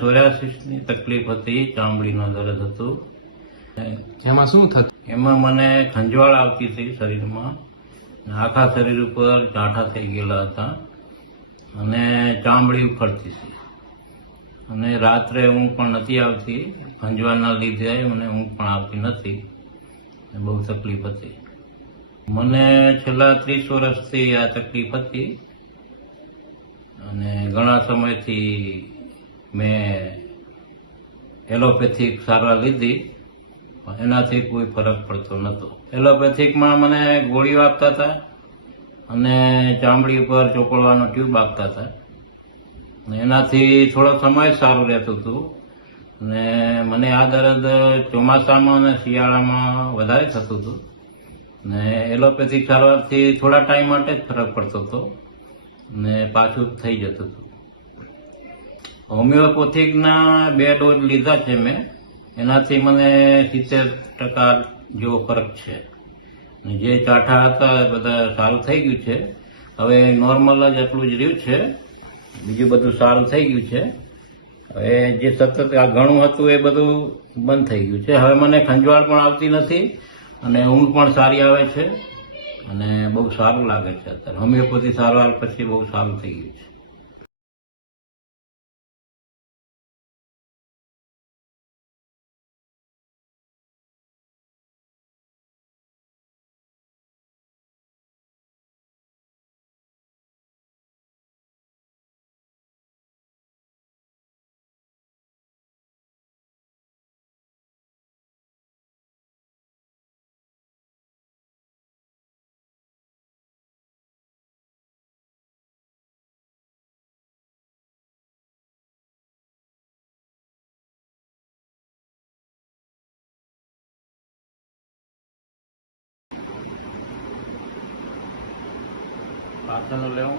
સોરાસિસની તકલીફ હતી ચામડીનો દર્દ હતો. એમાં શું થતું? એમાં મને ખંજવાળ આવતી હતી શરીરમાં. આખા શરીર ઉપર ગાંઠા થઈ ગયેલા હતા. અને ચામડી ઉખડતી હતી. અને રાત્રે ઊંઘ પણ નથી આવતી. ખંજવાળના લીધે મને ઊંઘ પણ આવતી નથી. બહુ તકલીફ હતી. મને છેલ્લા ત્રીસ વર્ષથી આ તકલીફ હતી. અને ઘણા સમયથી મેં એલોપેથિક સારવાર લીધી, પણ એનાથી કોઈ ફરક પડતો નહોતો. એલોપેથિકમાં મને ગોળીઓ આપતા હતા અને ચામડી ઉપર ચોપડવાનો ટ્યુબ આપતા હતા. અને એનાથી થોડો સમય સારું રહેતું હતું. અને મને આ દર્દ ચોમાસામાં અને શિયાળામાં વધારે થતું હતું. ને એલોપેથિક સારવારથી થોડા ટાઈમ માટે જ ફરક પડતો હતો. ને પાછું થઈ જતું હતું. હોમિયોપેથિકના બે ડોઝ લીધા છે મેં. એનાથી મને સિત્તેર ટકા જેવો ફરક છે. જે ચાઠા હતા એ બધા સારું થઈ ગયું છે. હવે નોર્મલ જ એટલું જ રહ્યું છે. બીજું બધું સારું થઈ ગયું છે. હવે જે સતત આ ઘણું હતું એ બધું બંધ થઈ ગયું છે. હવે મને ખંજવાળ પણ આવતી નથી અને ઊંઘ પણ સારી આવે છે. અને બહુ સારું લાગે છે અત્યારે. હોમિયોપેથી સારવાર પછી બહુ સારું થઈ ગયું છે. ప్రార్థనలు లేవు